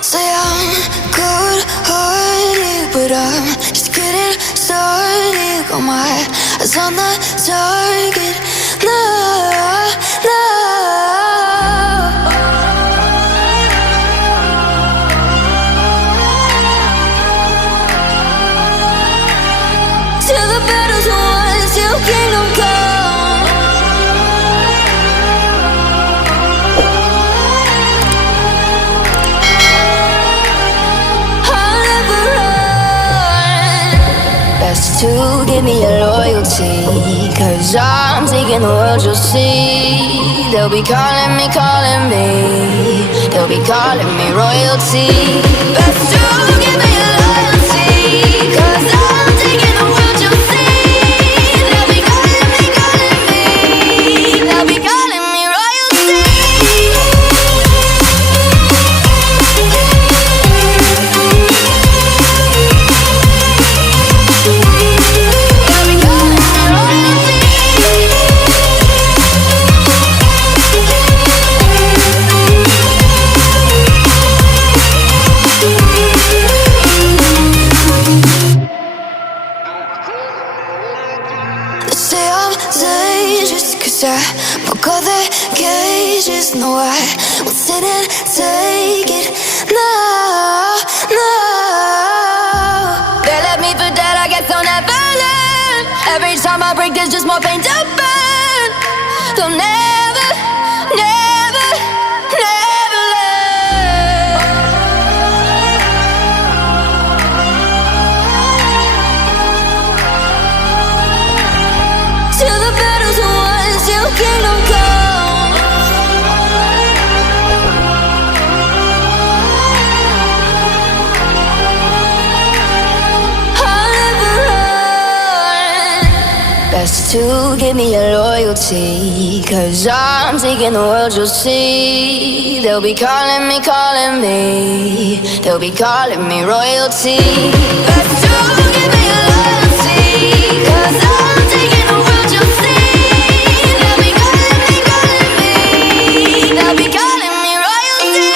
Say I'm good-hearted, but I'm just getting started. Got my eyes on the target. No, no. Till the battle's won, till kingdom come. I'll never run. Best to give me your loyalty, 'cause I'm taking the world, you'll see. They'll be calling me, they'll be calling me royalty. Best to give me your loyalty, 'cause I'm taking the world, you'll see. They'll be calling me, they'll be calling me royalty. Say I'm dangerous, 'cause I broke all the cages. No, I won't sit and take it. No, no. They left me for dead, I guess I'll never learn. Every time I break, there's just more pain to burn. They'll never, never, never learn. Till the battle's won, till kingdom come. I'll never run. Best to give me your loyalty, 'cause I'm taking the world, you'll see. They'll be calling me, they'll be calling me royalty. Best to give me your loyalty, 'cause I'm taking the world, you'll see. They'll be calling me, they'll be calling me royalty.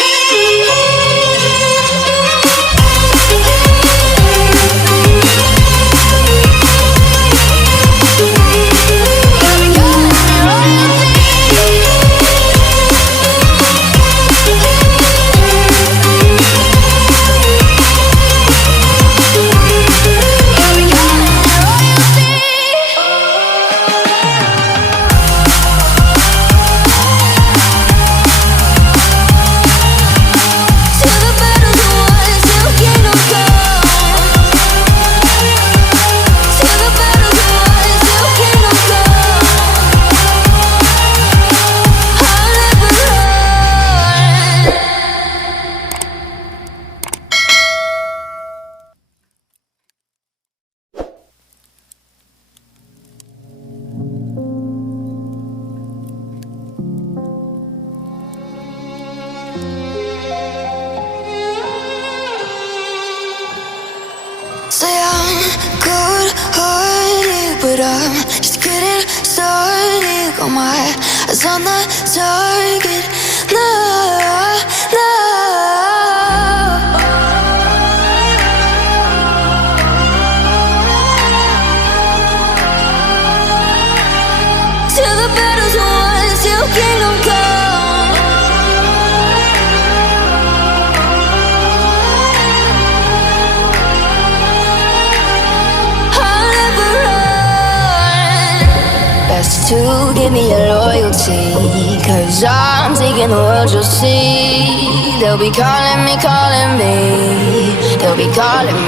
Say I'm good-hearted, but I'm just getting started. Got my eyes on the target. No, no. Till the battle's won, till kingdom come. I'll never run. Best to give me your loyalty, 'cause I'm taking the world, you'll see. They'll be calling me, they'll be calling me.